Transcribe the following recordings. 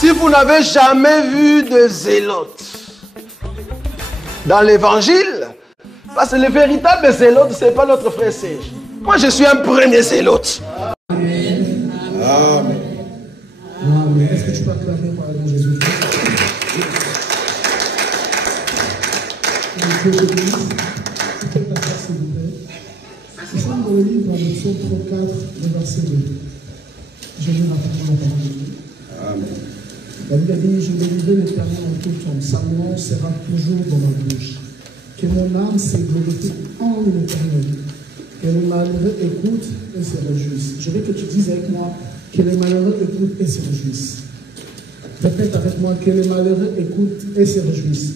Si vous n'avez jamais vu de zélotes dans l'évangile, parce que le véritable zélote, ce n'est pas notre frère Serge. Moi, je suis un premier zélote. Amen. Amen. Amen. Est-ce que tu peux acclamer par le nom de Jésus? Nous sommes dans le livre dans le psaume 34, le verset 2. Je lis rapidement la parole de Dieu. Amen. David a dit, je bénirai l'Éternel en tout temps. Sa louange sera toujours dans ma bouche. Que mon âme se glorifie en l'Éternel. Que les malheureux écoutent et se réjouissent. Je veux que tu dises avec moi, que les malheureux écoutent et se réjouissent. Répète avec moi, que les malheureux écoutent et se réjouissent.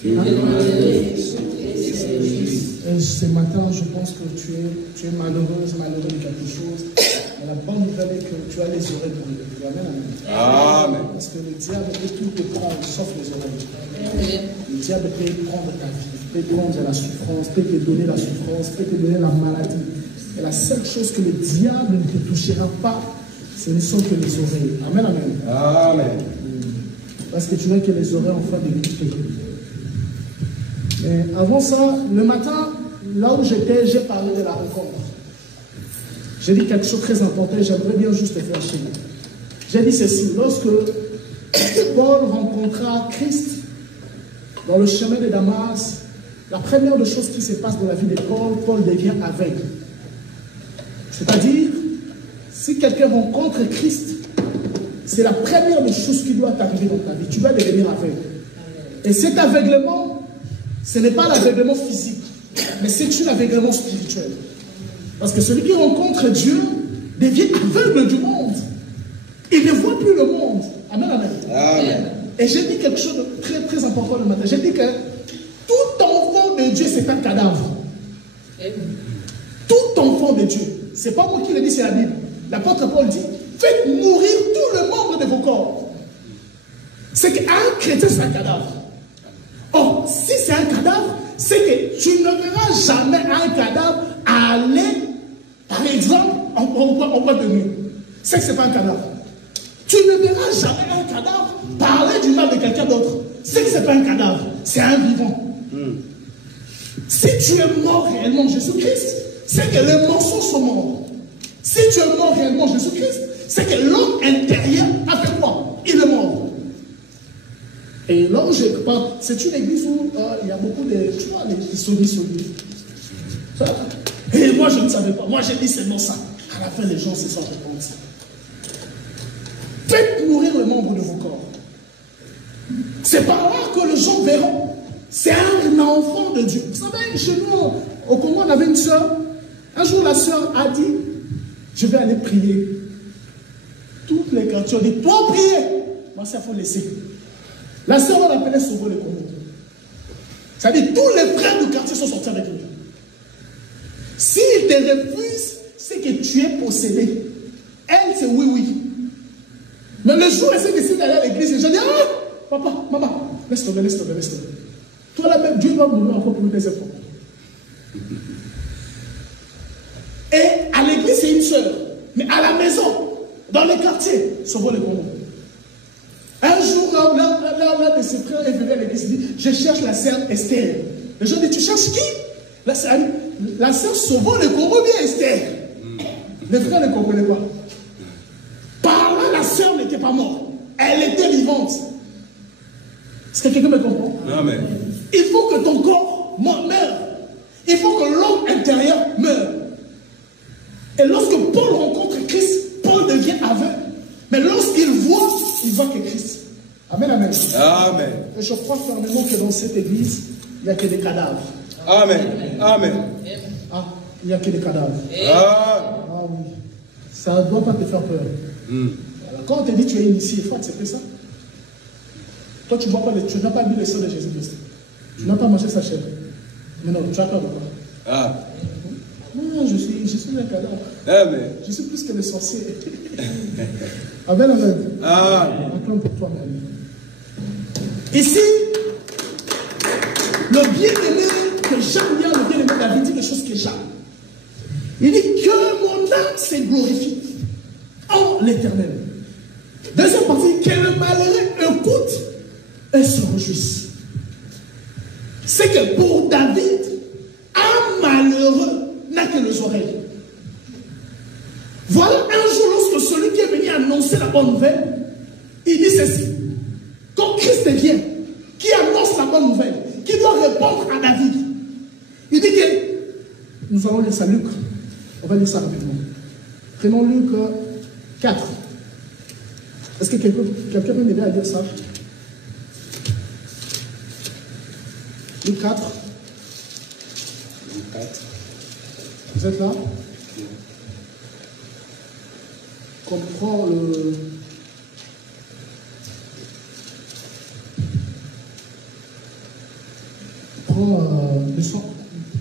Que les malheureux écoutent et se réjouissent. Et ce matin, je pense que tu es malheureuse, malheureux de quelque chose. Mais la bonne nouvelle est que tu as les oreilles pour écouter. Amen, amen. Amen. Parce que le diable peut tout te prendre, sauf les oreilles. Amen. Le diable peut prendre ta vie, peut prendre la souffrance, peut te donner la souffrance, peut te donner la maladie. Et la seule chose que le diable ne te touchera pas, ce ne sont que les oreilles. Amen, amen. Amen. Parce que tu n'as que les oreilles en train d'écouter. Mais avant ça, le matin, là où j'étais, j'ai parlé de la rencontre. J'ai dit quelque chose de très important, j'aimerais bien juste te faire chier. J'ai dit ceci, lorsque Paul rencontra Christ dans le chemin de Damas, la première des choses qui se passe dans la vie de Paul, Paul devient aveugle. C'est-à-dire, si quelqu'un rencontre Christ, c'est la première des choses qui doit t'arriver dans ta vie. Tu vas devenir aveugle. Et cet aveuglement, ce n'est pas l'aveuglement physique, mais c'est un aveuglement spirituel. Parce que celui qui rencontre Dieu devient aveugle du monde. Il ne voit plus le monde. Amen, amen. Amen. Et j'ai dit quelque chose de très, très important le matin. J'ai dit que tout enfant de Dieu, c'est un cadavre. Tout enfant de Dieu. Ce n'est pas moi qui le dis, c'est la Bible. L'apôtre Paul dit, faites mourir tous les membres de vos corps. C'est qu'un chrétien, c'est un cadavre. Or, si c'est un cadavre, c'est que tu ne verras jamais un cadavre aller, par exemple, en boîte de nuit. C'est que ce n'est pas un cadavre. Tu ne verras jamais un cadavre parler du mal de quelqu'un d'autre. C'est que ce n'est pas un cadavre, c'est un vivant. Si tu es mort réellement en Jésus-Christ, c'est que les mensonges sont morts. Si tu es mort réellement en Jésus-Christ, c'est que l'homme intérieur a fait quoi? Il est mort. Et là où je parle, c'est une église où il y a beaucoup de, tu vois, les solis. Et moi, je ne savais pas. Moi, j'ai dit seulement ça. À la fin, les gens se sont repentis. Faites mourir le membre de vos corps. C'est par là que les gens verront. C'est un enfant de Dieu. Vous savez, chez nous, au Congo, on avait une soeur. Un jour, la soeur a dit, je vais aller prier. Toutes les quartiers ont dit, toi, prier. Moi, ça, il faut laisser. La soeur, on l'appelait Sauver le Congo. Ça veut dire, tous les frères du quartier sont sortis avec lui. S'il te refuse, c'est que tu es possédé. Elle, c'est oui. Mais le jour où elle s'est décidée d'aller à l'église, les gens disent, ah, papa, maman, laisse tomber. Toi là même, Dieu doit mourir encore pour une deuxième fois. Et à l'église, c'est une sœur. Mais à la maison, dans les quartiers, Sauver le Congo. Un jour, l'un de ses frères est venu à l'église et dit, je cherche la sœur Esther. Les gens disent, tu cherches qui? La sœur Sauver le Congo bien Esther. Les frères ne comprenaient pas. Par là, la sœur n'était pas morte. Elle était vivante. Est-ce que quelqu'un me comprend? Amen. Il faut que ton corps meure. Il faut que l'homme intérieur meure. Et lorsque Paul rencontre Christ, Paul devient aveugle. Mais lorsqu'il voit que Christ. Amen, amen. Amen. Et je crois fermement que dans cette église, il n'y a que des cadavres. Amen. Amen. Ah, il n'y a que des cadavres. Ah oui. Ça ne doit pas te faire peur. Alors, quand on te dit tu es initié, il faut accepter ça. Toi, tu n'as pas bu le sang de Jésus-Christ. Tu n'as pas mangé sa chair. Mais non, tu as peur de quoi? Ah. Non, je suis un cadavre. Amen. Je suis plus que le sorcier. Amen, amen. Amen. Acclame pour toi-même. Ici, le bien-aimé que Jean vient, le bien-aimé David dit quelque chose que Jean. Il dit que mon âme se glorifie en l'Éternel. Deuxième partie, que le malheureux écoute et se réjouisse. C'est que pour David, un malheureux n'a que les oreilles. Voilà un jour lorsque celui qui est venu annoncer la bonne nouvelle, il dit ceci. Quand Christ vient, qui annonce la bonne nouvelle, qui doit répondre à David, il dit que nous allons lire ça, Luc. On va lire ça rapidement. Prenons Luc 4. Est-ce que quelqu'un peut m'aider à dire ça? Luc 4. Luc 4. Vous êtes là? Comprends le...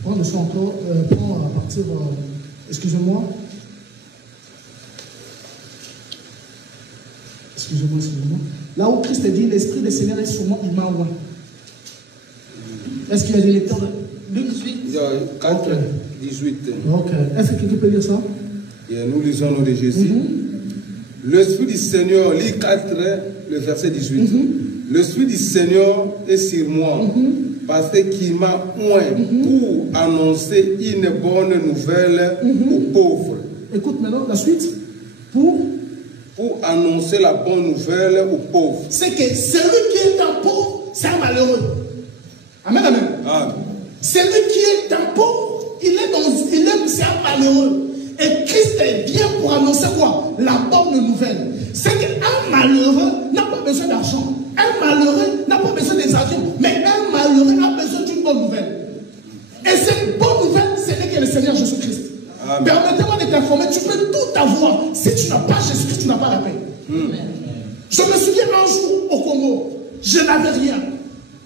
Prends le son encore, prends à partir, excusez-moi. Excusez-moi. Là où Christ dit, l'Esprit du Seigneur est sur moi, il m'a envoyé. Est-ce qu'il y a des lecteurs de 18? Il y a 4, 18. Ok. Est-ce que quelqu'un peut lire ça? Et nous lisons le nom de Jésus. L'Esprit du Seigneur, lit 4, le verset 18. L'Esprit du Seigneur est sur moi, parce qu'il m'a oint pour annoncer une bonne nouvelle aux pauvres. Écoute maintenant la suite. Pour annoncer la bonne nouvelle aux pauvres. C'est que celui qui est un pauvre, c'est un malheureux. Amen, amen. Amen. Celui qui est un pauvre, c'est un malheureux. Et Christ vient pour annoncer quoi? La bonne nouvelle. C'est qu'un malheureux n'a pas besoin d'argent. Un malheureux n'a pas besoin des avions. Mais un malheureux a besoin d'une bonne nouvelle. Et cette bonne nouvelle, c'est que le Seigneur Jésus-Christ. Permettez-moi de t'informer, tu peux tout avoir. Si tu n'as pas Jésus-Christ, tu n'as pas la paix. Je me souviens un jour au Congo, je n'avais rien.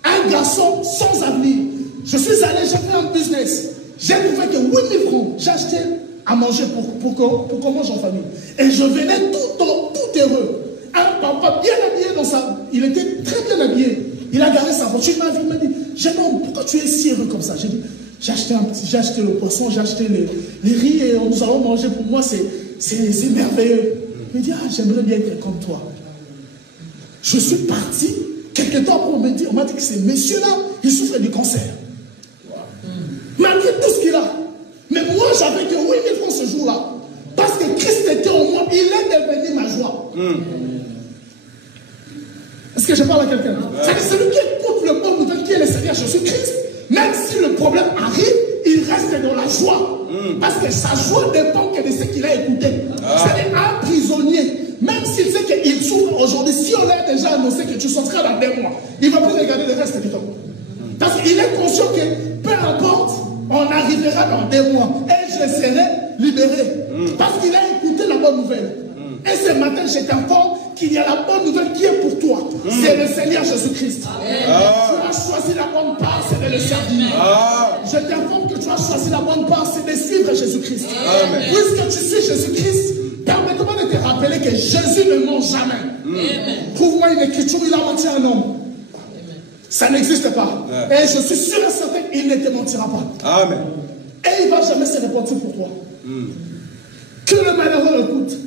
Un garçon sans avenir. Je suis allé, j'ai fait un business. J'ai trouvé que 8 000 francs, j'ai acheté à manger pour qu'on mange en famille. Et je venais tout heureux. Un papa bien habillé dans sa... Il était très bien habillé. Il a garé sa voiture. Il m'a dit, jeune homme, pourquoi tu es si heureux comme ça? J'ai dit, j'ai acheté le poisson, j'ai acheté les riz et nous allons manger. Pour moi, c'est merveilleux. Il me dit, j'aimerais bien être comme toi. Je suis parti. Quelque temps après, on m'a dit que ce monsieur-là, il souffre du cancer. Malgré tout ce qu'il a. Mais moi, j'avais que 8 000 francs ce jour-là. Parce que Christ était en moi, il est devenu ma joie. Est-ce que je parle à quelqu'un? C'est celui qui écoute le bon nouvelle, qui est le Seigneur Jésus-Christ. Même si le problème arrive, il reste dans la joie. Parce que sa joie dépend que de ce qu'il a écouté. C'est-à-dire un prisonnier. Même s'il sait qu'il souffre aujourd'hui, si on l'a déjà annoncé que tu sortiras dans 2 mois, il ne va plus regarder le reste du temps. Parce qu'il est conscient que peu importe, on arrivera dans 2 mois et je serai libéré. Parce qu'il a écouté la bonne nouvelle. Et ce matin, je t'informe qu'il y a la bonne nouvelle qui est pour toi. C'est le Seigneur Jésus-Christ. Tu as choisi la bonne part, c'est de le servir. Je t'informe que tu as choisi la bonne part, c'est de suivre Jésus-Christ. Puisque tu suis Jésus-Christ, permets-moi de te rappeler que Jésus ne ment jamais. Trouve-moi une écriture, il a menti à un homme. Ça n'existe pas. Et je suis sûr et certain qu'il ne te mentira pas. Amen. Et il ne va jamais se repentir pour toi. Que le malheureux écoute.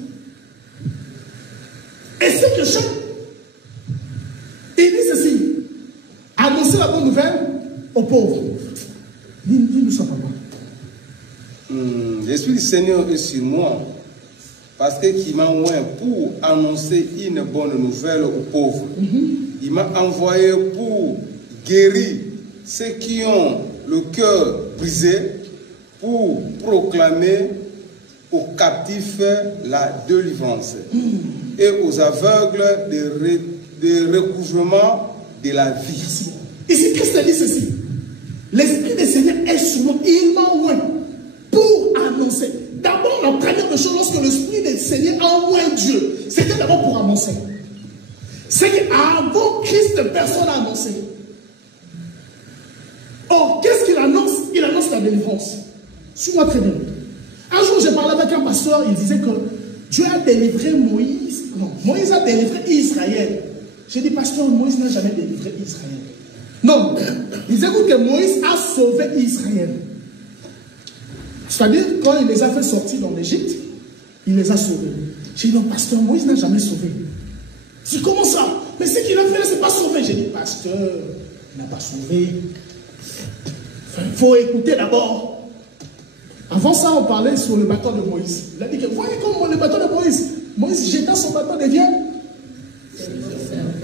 Et c'est que chaque... Il dit ceci. Annoncer la bonne nouvelle aux pauvres. Dis-nous ça, papa. L'Esprit du Seigneur est sur moi. Parce qu'il m'a envoyé pour annoncer une bonne nouvelle aux pauvres. Il m'a envoyé pour guérir ceux qui ont le cœur brisé, pour proclamer aux captifs la délivrance et aux aveugles de recouvrement de la vie. Ici, Christ dit ceci. L'Esprit du Seigneur est sur moi. Il m'a envoyé pour annoncer. D'abord, la première chose, lorsque l'Esprit du Seigneur envoie Dieu, c'était d'abord pour annoncer. C'est qu'avant Christ, personne n'a annoncé. Or, qu'est-ce qu'il annonce? Il annonce la délivrance. Suis-moi très bien. Un jour, j'ai parlé avec un pasteur, il disait que Dieu a délivré Moïse. Non, Moïse a délivré Israël. J'ai dit, pasteur, Moïse n'a jamais délivré Israël. Non, il disait que Moïse a sauvé Israël. C'est-à-dire, quand il les a fait sortir dans l'Égypte, il les a sauvés. J'ai dit, non, pasteur, Moïse n'a jamais sauvé. C'est comment ça? Mais ce qu'il a fait là, c'est pas sauvé. J'ai dit, pasteur, il n'a pas sauvé. Il faut écouter d'abord. Avant ça, on parlait sur le bâton de Moïse. Il a dit que, voyez comment le bâton de Moïse. Moïse jeta son bâton devient.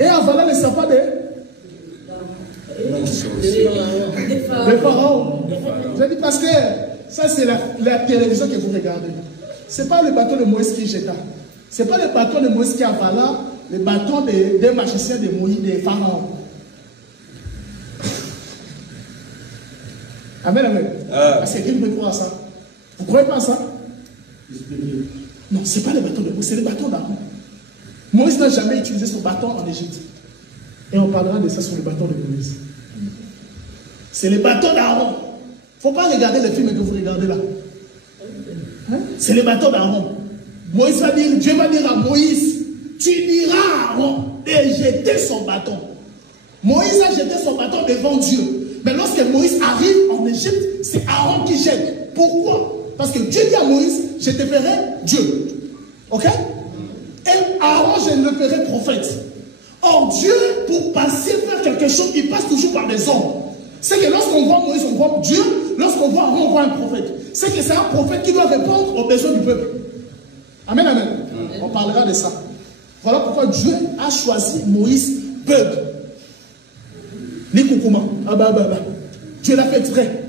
Et avala les sapins les pharaons. J'ai dit, parce que ça, c'est la télévision que vous regardez. Ce n'est pas le bâton de Moïse qui jeta. Ce n'est pas le bâton de Moïse qui avala le bâton des magiciens de Moïse, des pharaons. Amen, amen. Parce que quelqu'un peut croire à ça. Vous ne croyez pas à ça? Non, ce n'est pas le bâton de Moïse, c'est le bâton d'Aaron. Moïse n'a jamais utilisé son bâton en Égypte. Et on parlera de ça sur le bâton de Moïse. C'est le bâton d'Aaron. Il ne faut pas regarder les films que vous regardez là. Hein? C'est le bâton d'Aaron. Moïse va dire, Dieu va dire à Moïse, tu diras à Aaron de jeter son bâton. Moïse a jeté son bâton devant Dieu. Mais lorsque Moïse arrive en Égypte, c'est Aaron qui jette. Pourquoi? Parce que Dieu dit à Moïse, je te ferai Dieu. Ok? Et Aaron, je le ferai prophète. Or, Dieu, pour passer faire quelque chose, il passe toujours par des hommes. C'est que lorsqu'on voit Moïse, on voit Dieu. Lorsqu'on voit Aaron, on voit un prophète. C'est que c'est un prophète qui doit répondre aux besoins du peuple. Amen, amen. On parlera de ça. Voilà pourquoi Dieu a choisi Moïse peuple. Ni koukouma. Dieu l'a fait exprès.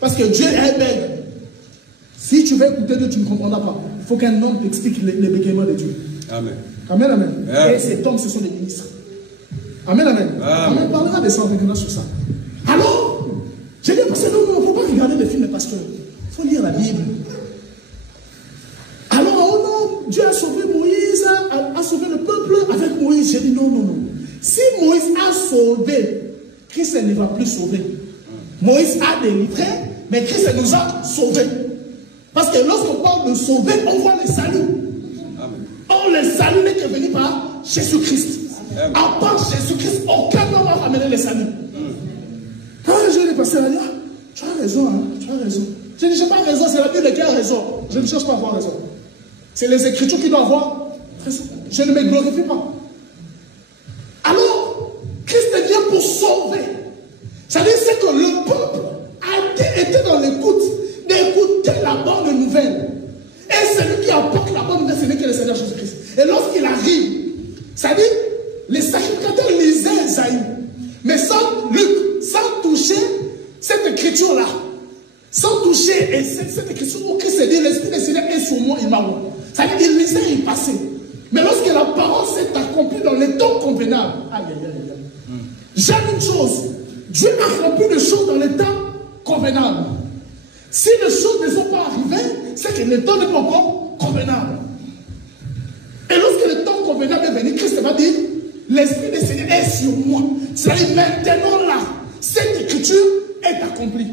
Parce que Dieu est bête. Si tu veux écouter Dieu, tu ne comprendras pas. Il faut qu'un homme t'explique les bégaiements de Dieu. Amen. Amen, amen. Et cet homme, ce sont des ministres. Amen, amen. On parlera de ça, on reviendra sur ça. Alors, j'ai dit, parce que non, il ne faut pas regarder les films, parce qu'il faut lire la Bible. Alors, oh non, Dieu a sauvé Moïse, a sauvé le peuple avec Moïse. J'ai dit, non, non, non. Si Moïse a sauvé, Christ ne va plus sauver. Moïse a délivré, mais Christ nous a sauvés. Parce que lorsqu'on parle de sauver, on voit le salut. Or, le salut n'est que venu par Jésus-Christ. À part Jésus-Christ, aucun homme n'a ramené le salut. Quand je l'ai passé, elle a dit, tu as raison, hein, tu as raison. Je dis, je n'ai pas raison, c'est la Bible qui a raison. Je ne cherche pas à avoir raison. C'est les Écritures qui doivent avoir raison. Je ne me glorifie pas. Alors, Christ vient pour sauver. Ça veut dire que le peuple a été dans l'écoute, d'écouter la bonne nouvelle. Et celui qui apporte la bonne nouvelle, ce n'est que le Seigneur Jésus-Christ. Et lorsqu'il arrive, ça dit, les sacrificateurs lisaient Esaïe, mais sans Luc, sans toucher cette écriture-là, sans toucher et cette écriture où Christ dit, l'Esprit du Seigneur est sur moi, il m'a ouvert. Ça dit, il lisait et il passait. Mais lorsque la parole s'est accomplie dans les temps convenables, aïe, aïe, aïe, aïe. J'aime une chose, Dieu a accompli des choses dans les temps convenables. Si les choses ne sont pas arrivées, c'est que le temps n'est pas encore convenable. Et lorsque le temps convenable est venu, Christ va dire, l'Esprit du Seigneur est sur moi. C'est-à-dire maintenant là, cette écriture est accomplie.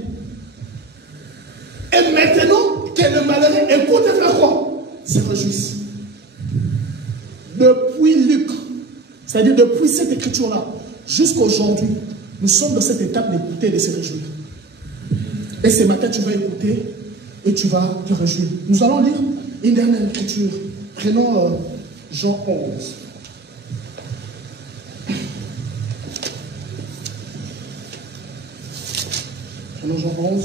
Et maintenant que le malheureux écoute et fait quoi? Se réjouissent. Depuis Luc, c'est-à-dire depuis cette écriture-là, jusqu'à aujourd'hui, nous sommes dans cette étape d'écouter et de se réjouir. Et ce matin, tu vas écouter et tu vas te réjouir. Nous allons lire une dernière écriture. Prenons Jean 11. Prenons Jean 11.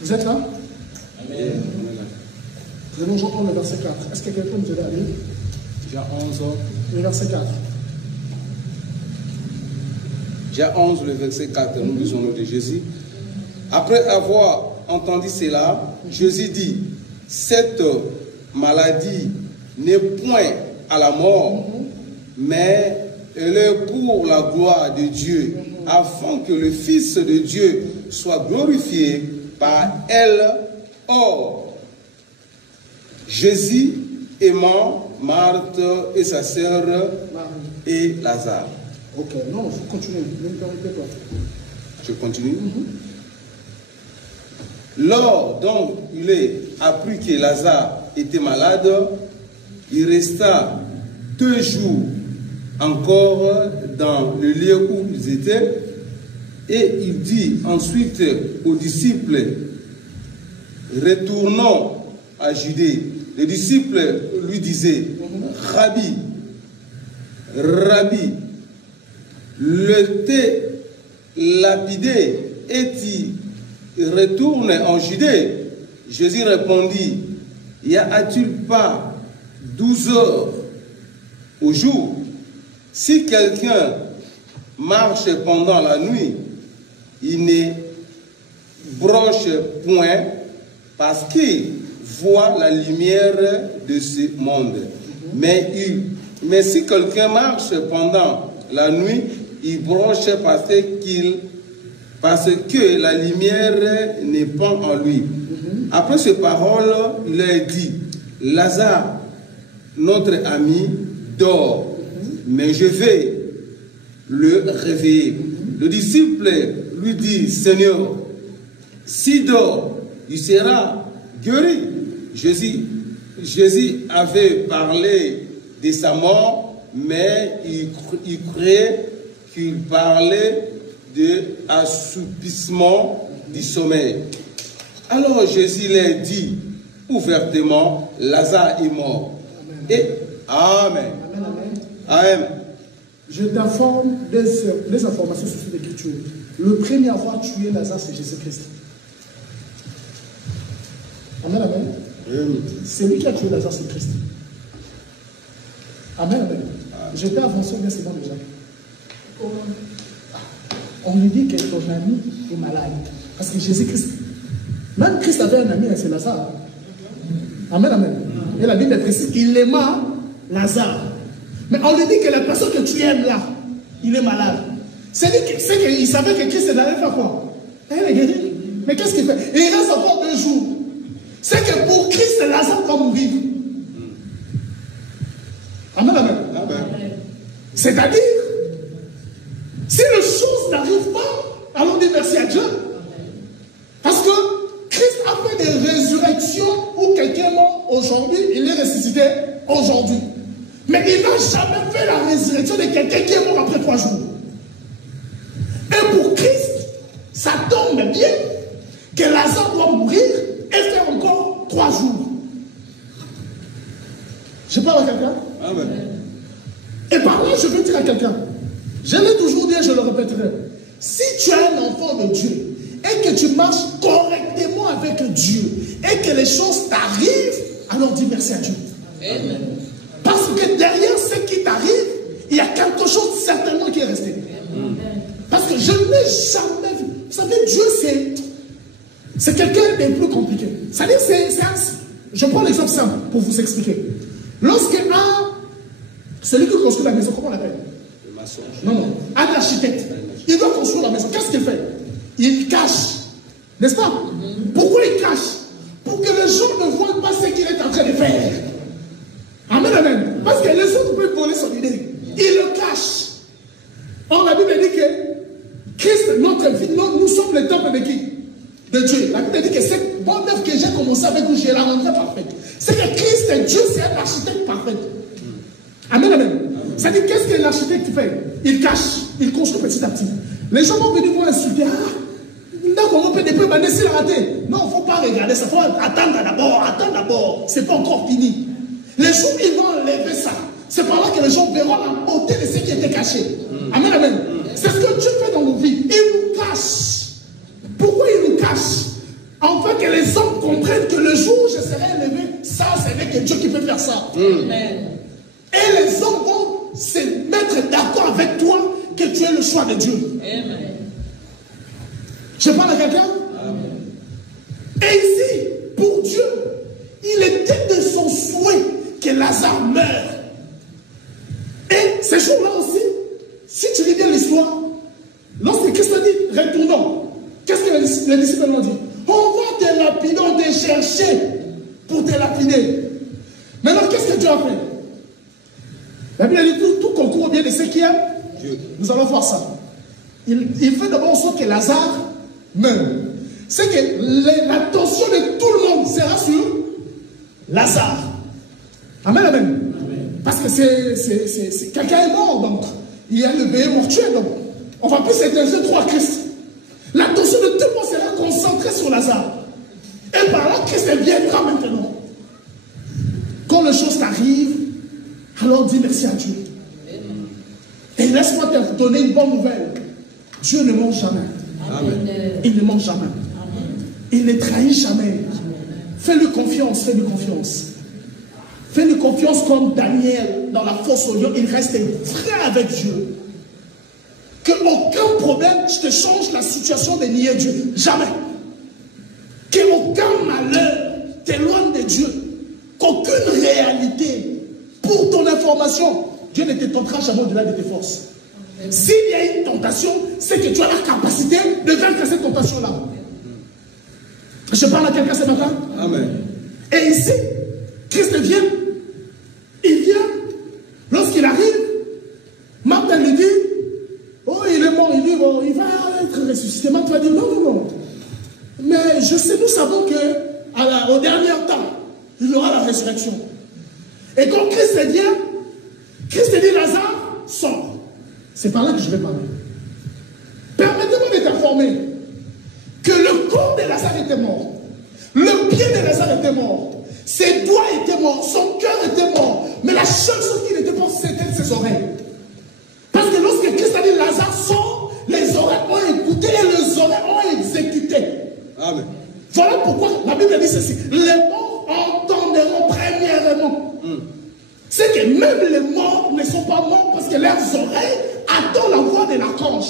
Vous êtes là? Amen. Prenons Jean 11, le verset 4. Est-ce que quelqu'un nous aide à lire? Jean 11. Le verset 4. Jean 11, le verset 4, nous lisons le de Jésus. Après avoir entendu cela, Jésus dit, cette maladie n'est point à la mort, mais elle est pour la gloire de Dieu, afin que le Fils de Dieu soit glorifié par elle. Or, Jésus aimant Marthe et sa sœur et Lazare. Ok, non, il faut continuer. Répète-toi. Je continue. Lors donc il est appris que Lazare était malade, il resta 2 jours encore dans le lieu où ils étaient. Et il dit ensuite aux disciples, retournons à Judée. Les disciples lui disaient, Rabbi, Rabbi, le thé lapidé et tu retournes en Judée. Jésus répondit, y a-t-il pas 12 heures au jour? Si quelqu'un marche pendant la nuit, il ne broche point parce qu'il voit la lumière de ce monde. Mais si quelqu'un marche pendant la nuit, il broche parce que la lumière n'est pas en lui. Après ces paroles, il a dit, Lazare, notre ami, dort, mais je vais le réveiller. Le disciple lui dit, Seigneur, s'il dort, il sera guéri. Jésus avait parlé de sa mort, mais il croyait qu'il parlait de assoupissement du sommeil. Alors Jésus leur dit ouvertement, Lazare est mort. Et Amen. Amen. Je t'informe des informations sur cette écriture. Le premier à avoir tué Lazare, c'est Jésus-Christ. Amen, amen. C'est lui qui a tué Lazare, c'est Christ. Amen, amen. Je t'ai avancé bien, c'est bon déjà. On lui dit que ton ami est malade. Parce que Jésus-Christ, même Christ avait un ami, c'est Lazare. Amen, amen. Et la Bible est précise, il aima Lazare. Mais on lui dit que la personne que tu aimes là, il est malade. C'est qu'il savait que Christ allait faire quoi? Il est guéri. Mais qu'est-ce qu'il fait? Il reste encore 2 jours. C'est que pour Christ, Lazare va mourir. Amen, amen. C'est-à-dire, si les choses n'arrivent pas, allons dire merci à Dieu. Parce que Christ a fait des résurrections où quelqu'un est mort aujourd'hui, il est ressuscité aujourd'hui. Mais il n'a jamais fait la résurrection de quelqu'un qui est mort après 3 jours. Et pour Christ, ça tombe bien que Lazare doit mourir et faire encore 3 jours. Je parle à quelqu'un? Amen. Et par là, je veux dire à quelqu'un, je l'ai toujours dit et je le répéterai, si tu es un enfant de Dieu et que tu marches correctement avec Dieu et que les choses t'arrivent, alors dis merci à Dieu. Amen. Parce que derrière ce qui t'arrive, il y a quelque chose certainement qui est resté. Amen. Parce que je n'ai jamais vu. Vous savez, Dieu, c'est quelqu'un des plus compliqués. C'est-à-dire, je prends l'exemple simple pour vous expliquer. Lorsque celui qui construit la maison, comment on l'appelle? Le maçon. Non, un architecte. Il doit construire la maison. Qu'est-ce qu'il fait? Il cache. N'est-ce pas? Pourquoi il cache? Pour que les gens ne voient pas ce qu'il est en train de faire. Amen, amen. Parce que les autres peuvent voler son idée. Il le cache. Or, la Bible dit que Christ, notre vie, nous sommes le temple de qui? De Dieu. La Bible dit que cette bonne œuvre que j'ai commencé avec vous, je la rendrai parfaite. C'est que Christ est Dieu, c'est un architecte parfait. Amen, amen. C'est-à-dire, qu'est-ce que l'architecte fait? Il cache, il construit petit à petit. Les gens vont venir vous insulter. On peut s'il a raté. Non, il ne faut pas regarder ça. Il faut attendre d'abord. Ce n'est pas encore fini. Les jours où ils vont enlever ça, c'est par là que les gens verront la beauté de ce qui était caché. Amen, amen. C'est ce que Dieu fait dans nos vies. Il nous cache. Pourquoi il nous cache? Afin que les hommes comprennent que le jour où je serai élevé, ça, ce n'est que Dieu qui peut faire ça. Amen. Et les hommes vont se mettre d'accord avec toi que tu es le choix de Dieu. Amen. Je parle à quelqu'un? Et ici, pour Dieu, il était de son souhait que Lazare meure. Et ce jour-là aussi, si tu lis bien l'histoire, lorsque Christ a dit, retournons, qu'est-ce que les disciples ont dit? On va te lapider, on te chercher pour te lapider. Maintenant, qu'est-ce que Dieu a fait? La Bible dit tout concourt au bien de ceux qui aiment Dieu. Nous allons voir ça. Il fait d'abord en sorte que Lazare meurt. C'est que l'attention de tout le monde sera sur Lazare. Amen, amen. Parce que quelqu'un est mort, donc il y a le veillé mortuaire. Donc on va plus s'intéresser trop à Christ. sur Lazare. Et par là, Christ viendra maintenant. Quand les choses t'arrivent, alors dis merci à Dieu. Et laisse-moi te donner une bonne nouvelle. Dieu ne ment jamais. Amen. Il ne ment jamais. Il ne trahit jamais. Fais-lui confiance, fais-lui confiance. Fais-lui confiance comme Daniel dans la fosse au lion. Il reste vrai avec Dieu. Qu'aucun problème te change la situation de nier Dieu. Jamais. Qu'aucun malheur t'éloigne de Dieu. Qu'aucune réalité, pour ton information, Dieu ne te tentera jamais au-delà de tes forces. S'il y a une tentation, c'est que tu as la capacité de vaincre cette tentation-là. Je parle à quelqu'un ce matin. Amen. Et ici, Christ vient. Il vient. Lorsqu'il arrive, Martin lui dit, oh, il est mort. Il dit, bon, il va être ressuscité. Martin va dire, non, non, non. Mais je sais, nous savons que au dernier temps, il y aura la résurrection. Et quand Christ vient, Christ dit, Lazare, sort. C'est par là que je vais parler. Permettez-moi de t'informer que le corps de Lazare était mort. Le pied de Lazare était mort. Ses doigts étaient morts. Son cœur était mort. Mais la seule chose qui n'était pas, c'était ses oreilles. Parce que lorsque Christ a dit Lazare sort, les oreilles ont écouté et les oreilles ont exécuté. Amen. Voilà pourquoi la Bible dit ceci. Les morts entendront premièrement. C'est que même les morts ne sont pas morts parce que leurs oreilles attendent la voix de l'archange.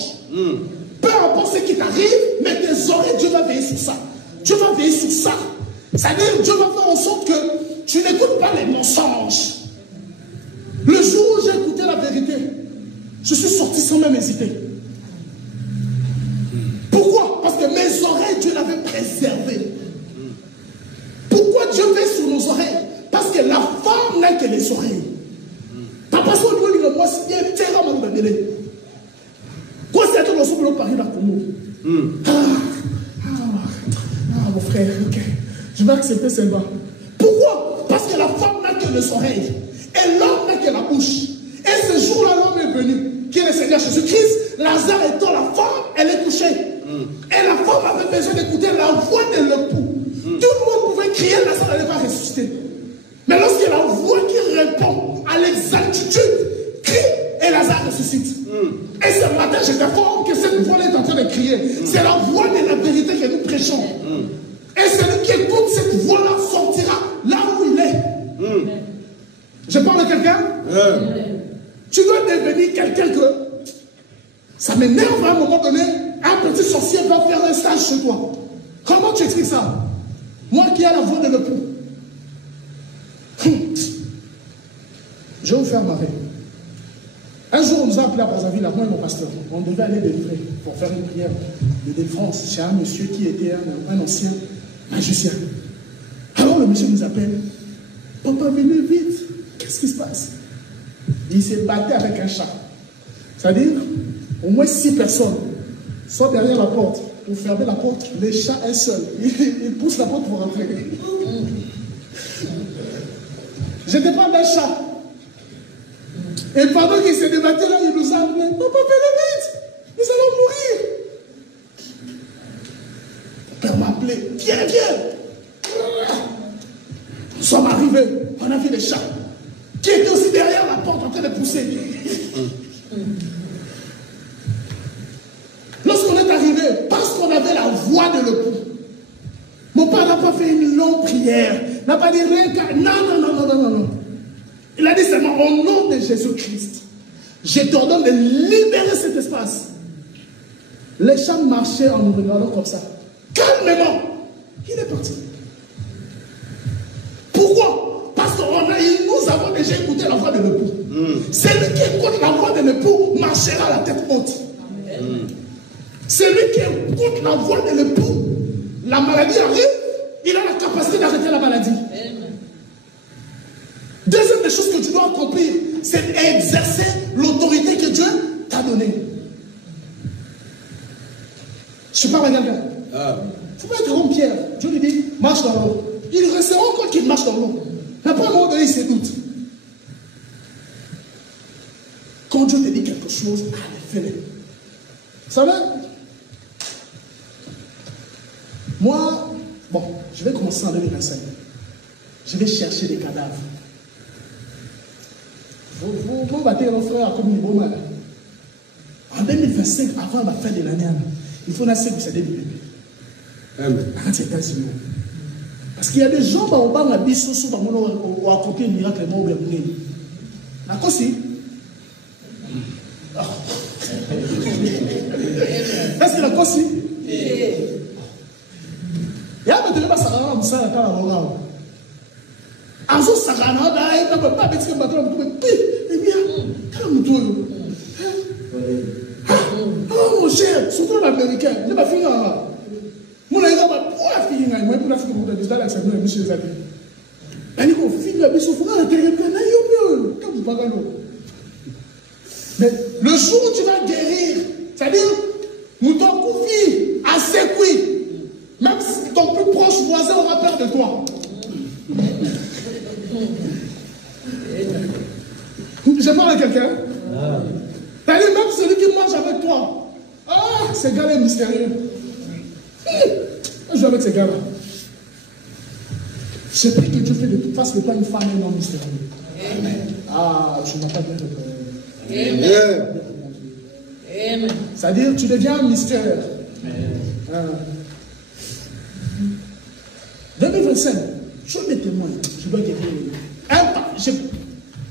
Peu importe ce qui t'arrive, mais tes oreilles, Dieu va veiller sur ça. Dieu va veiller sur ça. C'est-à-dire, Dieu va faire en sorte que tu n'écoutes pas les mensonges. Le jour où j'ai écouté la vérité, je suis sorti sans même hésiter. Pourquoi? Parce que mes oreilles, Dieu l'avait préservé. Pourquoi Dieu veille sur nos oreilles? Parce que la femme n'a que les oreilles. Papa, si on dit que moi, si il y a un terrain, on va me quoi c'est que nous sommes Paris là pour nous? Mon frère, ok. Je vais accepter celle-là. Pourquoi? Parce que la femme n'a que les oreilles. Et l'homme n'a que la bouche. Et ce jour-là, l'homme est venu, qui est le Seigneur Jésus-Christ. Lazare étant la femme, elle est couchée. Et la femme avait besoin d'écouter la voix de l'époux. Tout le monde pouvait crier, Lazare n'allait pas ressusciter. Mais lorsqu'il y a la voix qui répond à l'exactitude, crie et Lazare ressuscite. Et ce matin, je t'informe que cette voix est en train de crier. C'est la voix de la vérité que nous prêchons. Et celui qui écoute cette voix-là sortira là où il est. Je parle de quelqu'un? Tu dois devenir quelqu'un que ça m'énerve à un moment donné. Un petit sorcier va faire un stage chez toi. Comment tu expliques ça? Moi qui ai la voix de l'époux. Je vais vous faire marrer. Un jour, on nous a appelé à Brazzaville, moi et mon pasteur. On devait aller délivrer pour faire une prière de délivrance chez un monsieur qui était un ancien magicien. Alors le monsieur nous appelle. Papa, venez vite. Qu'est-ce qui se passe? Il s'est battu avec un chat. C'est-à-dire, au moins 6 personnes sont derrière la porte. Pour fermer la porte, le chat est seul. Il pousse la porte pour rentrer. Je dépends d'un chat. Et pendant qu'il s'est débattu là, il nous a appelé. Papa, venez vite. Nous allons mourir. Mon père m'a appelé. Viens, viens. Nous sommes arrivés. On a vu les chats qui étaient aussi derrière la porte en train de pousser. Lorsqu'on est arrivé, parce qu'on avait la voix de l'époux, mon père n'a pas fait une longue prière, n'a pas dit rien qu'à... Non, non, non, non, non, non, non. Il a dit seulement au nom de Jésus-Christ, je t'ordonne de libérer cet espace. Les chats marchaient en nous regardant comme ça. Calmement, il est parti. Pourquoi? Parce que nous avons déjà écouté la voix de l'époux. Celui qui écoute la voix de l'époux marchera à la tête haute. Celui qui écoute la voix de l'époux, la maladie arrive, il a la capacité d'arrêter la maladie. Deuxième des choses que tu dois accomplir, c'est exercer l'autorité que Dieu t'a donnée. Je parle à quelqu'un. Il ne faut pas être comme Pierre. Dieu lui dit, marche dans l'eau. Il restera encore qu'il marche dans l'eau. Mais après un moment donné, il se doute. Quand Dieu te dit quelque chose, allez, fais-le. Vous savez, Moi, bon, je vais commencer en 2025. Je vais chercher des cadavres. Vous battez nos frères comme ils vont mal. En 2025, avant la fin de l'année, il faut nasser que ça des bébés. Parce qu'il y a des gens qui ont pas mis sous ou à côté du miracle mort ou bien. D'accord, si? Est-ce que d'accord, si? Il y a des gens qui ont ça à la Azo Sarana, il n'a pas dit que le bateau eh bien, calme-toi. Oh mon cher, surtout l'américain, il n'a pas fini. Mon ami, il n'a pas fini. Moi, il n'a pas fini. Il n'a pas fini. Il n'a pas fini. Mais le jour où tu vas guérir, c'est-à-dire, nous t'en confions à Sekoui, même si ton plus proche voisin aura peur de toi. Je parle à quelqu'un. C'est-à-dire, même celui qui mange avec toi. Ah, ce gars-là est mystérieux. Je joue avec ces gars-là. Je prie que Dieu fasse de toi une femme et un homme mystérieux. Amen. Ah, je n'ai pas bien répondu. Amen. C'est-à-dire, tu deviens un mystère. Amen. 2025, je suis des témoins. Je dois guérir.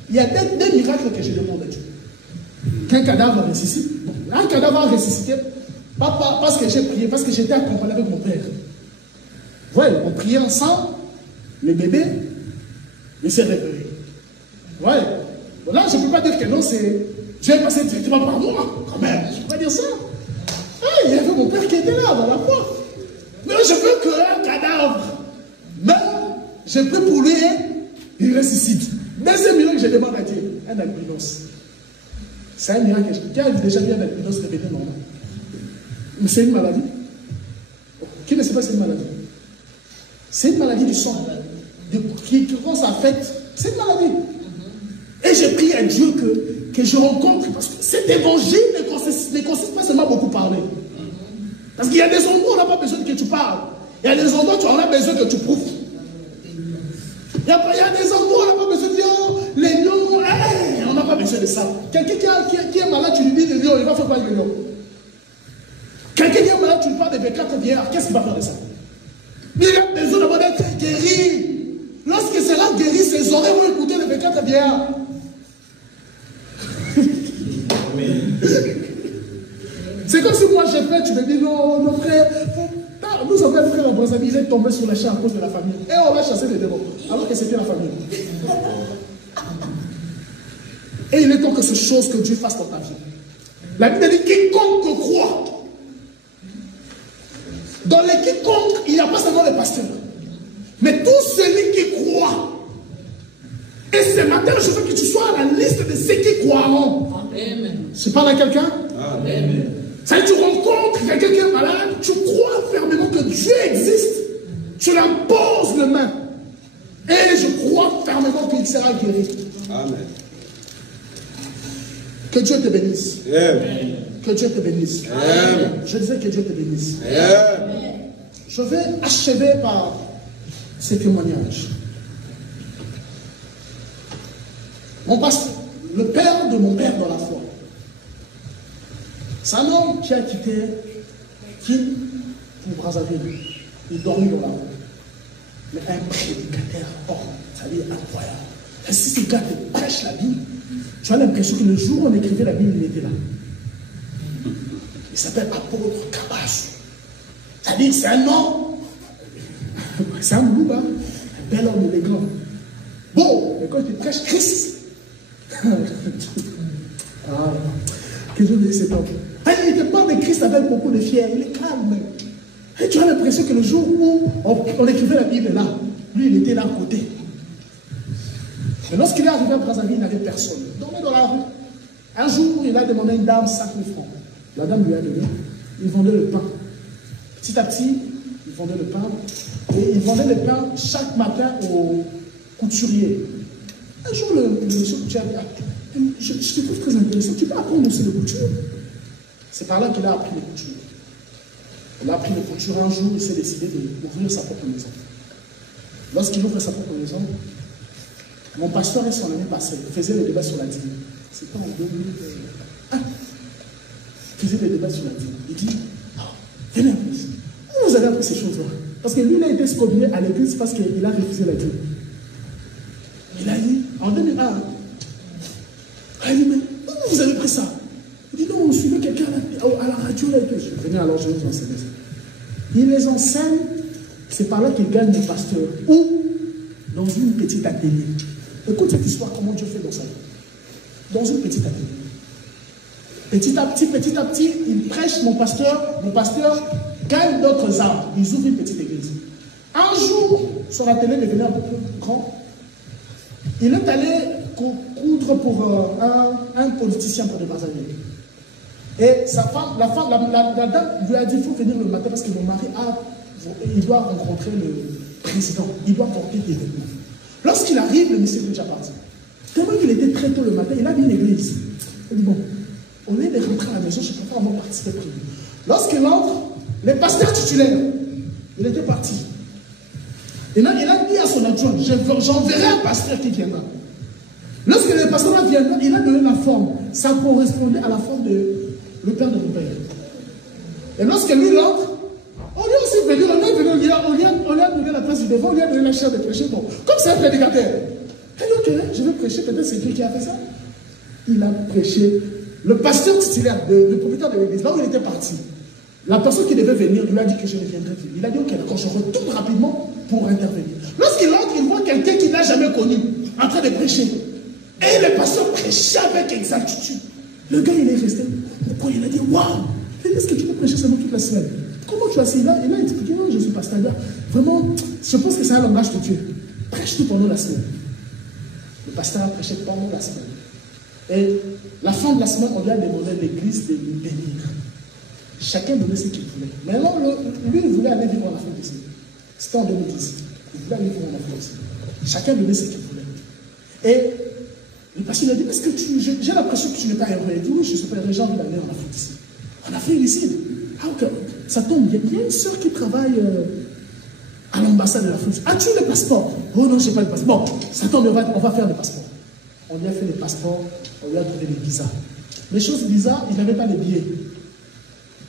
Il y a des miracles que je demande à Dieu. Qu'un cadavre ressuscite. Un cadavre a ressuscité. Pas parce que j'ai prié, parce que j'étais accompagné avec mon père. Ouais, on priait ensemble. Le bébé, il s'est réveillé. Ouais. Là, je ne peux pas dire que non, c'est. Je vais passer directement par moi, quand même. Je ne peux pas dire ça. Il y avait mon père qui était là, dans la porte. Mais je veux qu'un cadavre meure, je peux pour lui, il ressuscite. Deuxième miracle que je demande à Dieu, un albinos. C'est un miracle. Qui a déjà vu un albinos devenir normal? Mais c'est une maladie. Qui ne sait pas c'est une maladie? C'est une maladie du sang. Quand ça affecte, c'est une maladie. Et j'ai prié à Dieu que je rencontre, parce que cet évangile ne consiste pas seulement à beaucoup parler. Parce qu'il y a des endroits où on n'a pas besoin que tu parles. Il y a des endroits où on a besoin que tu prouves. Il y a des endroits où on n'a pas besoin de dire, oh, les lions, on n'a pas besoin de ça. Quelqu'un qui est malade, tu lui dis les lions, il va faire quoi avec les lions? Quelqu'un qui est malade, tu lui parles des 4 vieillards, qu'est-ce qu'il va faire de ça? Mais il a besoin d'abord d'être guéri. Lorsqu'il sera guéri, ses oreilles vont écouter les 24 vieillards. C'est comme si moi j'ai fait, tu me dis non, nos frères. Nous avons un frère en Brazzaville, il est tombé sur la chair à cause de la famille. Et on va chasser les démons, alors que c'était la famille. Et il est temps que ce chose que Dieu fasse dans ta vie. La Bible dit quiconque croit. Dans les quiconque, il n'y a pas seulement les pasteurs, mais tout celui qui croit. Et ce matin, je veux que tu sois à la liste de ceux qui croiront. Amen. Je parle à quelqu'un? Amen. Ça, tu rencontres quelqu'un qui est malade, tu crois fermement que Dieu existe, tu l'imposes les mains. Et je crois fermement qu'il sera guéri. Amen. Que Dieu te bénisse. Amen. Que Dieu te bénisse. Amen. Je disais que Dieu te bénisse. Amen. Je vais achever par ces témoignages. Mon pasteur, le père de mon père dans la foi, c'est un homme qui a quitté pour Brazzaville. Il dormait dans la rue. Mais un prédicateur, ça veut dire incroyable. Et si ce gars te prêche la Bible, tu as l'impression que le jour où on écrivait la Bible, il était là. Il s'appelle Apôtre Kabas. C'est-à-dire, c'est un homme, c'est un loup, hein? Un bel homme élégant. Bon, mais quand il prêche Christ, que Dieu bénisse cet homme. Il te parle de Christ avec beaucoup de fier, il est calme. Et tu as l'impression que le jour où on écrivait la Bible là, lui il était là à côté. Mais lorsqu'il est arrivé à Brazzaville, il n'avait personne. Il dormait dans la rue. Un jour, il a demandé à une dame 5 000 francs. La dame lui a donné. Il vendait le pain. Petit à petit, il vendait le pain. Et il vendait le pain chaque matin au couturier. Un jour, le monsieur couturier a dit, je te trouve très intéressant. Tu peux apprendre aussi le couture. C'est par là qu'il a appris les coutures. Il a pris le couture un jour, il s'est décidé d'ouvrir sa propre maison. Lorsqu'il ouvre sa propre maison, mon pasteur et son ami pasteur faisaient le débat sur la dîme. C'était en 2001. Il faisait des débats sur la dîme. Il dit, venez un peu ici. Vous avez appris ces choses-là. Parce que lui, il a été scobulé à l'église parce qu'il a refusé la dîme. Il a dit, en 2001, il a dit, mais où vous avez pris ça? Il dit, non, on suivait quelqu'un à la radio. Là, je suis venu alors, je vous enseigne ça. Il les enseigne, c'est par là qu'il gagne des pasteurs. Ou dans une petite atelier. Écoute cette histoire, comment Dieu fait dans sa vie. Dans une petite atelier. Petit à petit, il prêche, mon pasteur gagne d'autres âmes. Ils ouvrent une petite église. Un jour, son atelier devenait un peu plus grand. Il est allé coudre pour un politicien pour des Barzaniers. Et sa femme, la dame lui a dit, il faut venir le matin parce que mon mari il doit rencontrer le président. Il doit porter des vêtements. Lorsqu'il arrive, le monsieur est déjà parti. Tellement qu'il était très tôt le matin, il a vu une église. Il dit, bon, au lieu de rentrer à la maison, je ne peux pas vraiment participer prier. Lorsqu'il entre, le pasteur titulaire, il était parti. Et là, il a dit à son adjoint, j'enverrai un pasteur qui viendra. Lorsque le pasteur viendra, il a donné la forme. Ça correspondait à la forme de le père de mon père. Et lorsque lui l'entre, on lui a aussi venu, on lui a donné la place du devant, on lui a donné la chair de prêcher. Bon, comme c'est un prédicateur. Et donc, je vais prêcher, peut-être c'est lui qui a fait ça. Il a prêché. Le pasteur titulaire, le propriétaire de l'église, là où il était parti, la personne qui devait venir lui a dit que je ne viendrai plus. Il a dit, ok, d'accord, je retourne rapidement pour intervenir. Lorsqu'il entre, il voit quelqu'un qu'il n'a jamais connu en train de prêcher. Et le pasteur prêchait avec exactitude. Le gars, il est resté. Pourquoi? Il a dit, waouh, est-ce que tu peux prêcher seulement toute la semaine? Comment tu as fait? Il a expliqué, non, je suis pasteur. Vraiment, je pense que c'est un langage de Dieu. Prêche tout pendant la semaine. Le pasteur a prêché pendant la semaine. Et la fin de la semaine, on lui a demandé à l'église de nous bénir. Chacun donnait ce qu'il voulait. Mais non, lui, il voulait aller vivre en Afrique ici. C'était en 2010. Il voulait aller vivre en Afrique ici. Chacun donnait ce qu'il voulait. Et le pasteur lui a dit, est-ce que j'ai l'impression que tu n'es pas heureux? Il dit, oui, je ne suis pas heureux, j'ai envie d'aller en Afrique ici. En Afrique ici. Ah, ok, ça tombe bien. Il y a une soeur qui travaille à l'ambassade de la France. As-tu le passeport? Oh non, je n'ai pas le passeport. Bon, ça tombe, on va faire le passeport. On lui a fait les passeports, on lui a donné les visas. Les choses bizarres, il n'avait pas les billets.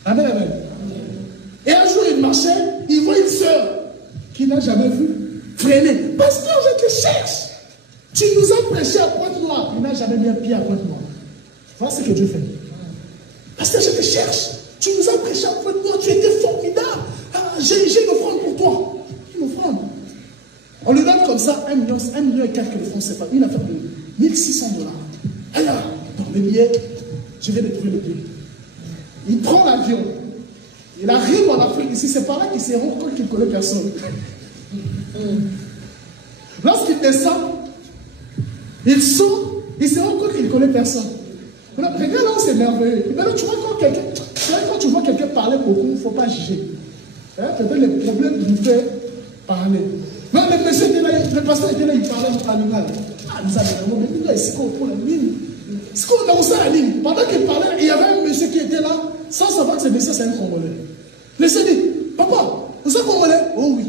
Amen, amen. Et un jour, il marchait, il voit une soeur qu'il n'a jamais vue freiner. Pasteur, je te cherche. Tu nous as prêché à Pointe-Noire. Il n'a jamais mis un pied à Pointe-Noire. Voilà ce que Dieu fait. Pasteur, je te cherche. Tu nous as prêché à Pointe-Noire. Tu étais formidable. J'ai une offrande pour toi. Une offrande. On lui donne comme ça 1 million et quelques de francs CFA. Une affaire de $1600. Alors, dans le billet, je viens de trouver le billet. Il prend l'avion. Il arrive en Afrique ici. C'est par là qu'il s'est rendu compte qu'il ne connaît personne. Lorsqu'il descend, il sort, il se rend compte qu'il ne connaît personne. Regarde là où c'est merveilleux. Tu vois quand tu vois quelqu'un parler beaucoup, il ne faut pas juger. Peut-être le problème vous fait parler. Mais le monsieur était là, le pasteur était là, il parlait en animal. Ah, nous avons dit, c'est quoi pour la ligne? C'est quoi dans la ligne? Pendant qu'il parlait, il y avait un monsieur qui était là, sans savoir que ce monsieur c'est un Congolais. Le monsieur dit, papa, vous êtes Congolais? Oh oui.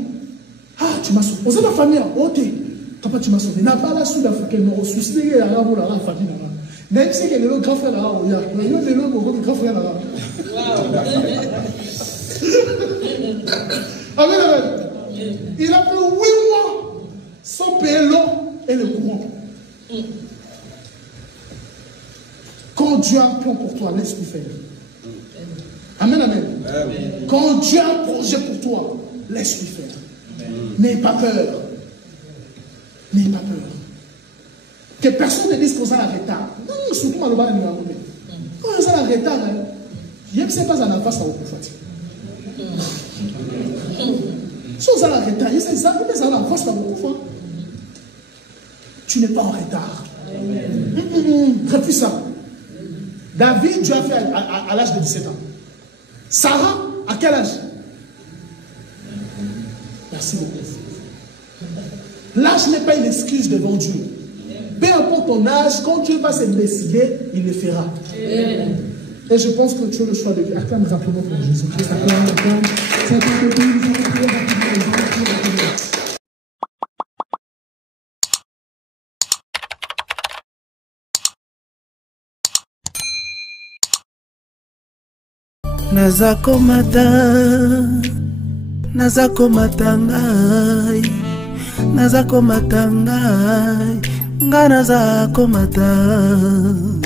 Ah, tu m'as sauvé. Vous êtes la famille? Oh, t'es. Papa, tu m'as sauvé. N'a pas la Sud-Africaine, non, souci, il y a la famille là. Même si il y a le grand frère là, il y a le grand frère là. Amen, amen. Il a fait 8 mois sans payer l'eau et le courant. Quand Dieu a un plan pour toi, laisse-lui faire. Amen, amen. Quand Dieu a un projet pour toi, laisse-lui faire. N'aie pas peur. N'aie pas peur. Que personne ne dise qu'on a la retard. Non, surtout à l'obal numéro 1. Quand on a la retard, il ne sait pas en avance à vous fatiguer. Si on a la retard, il sait ça, mais en avance à vous. Tu n'es pas en retard. Refuse ça. David, Dieu a fait à l'âge de 17 ans. Sarah, à quel âge? Merci beaucoup. L'âge n'est pas une excuse devant Dieu. Peu importe ton âge, quand Dieu va se décider, il le fera. Et je pense que tu as le choix de dire, acclame rapidement pour Jésus-Christ, acclame. C'est un peu de nous allons prier rapidement. Nazako matangai, nazako matangai, nga nazako matangai.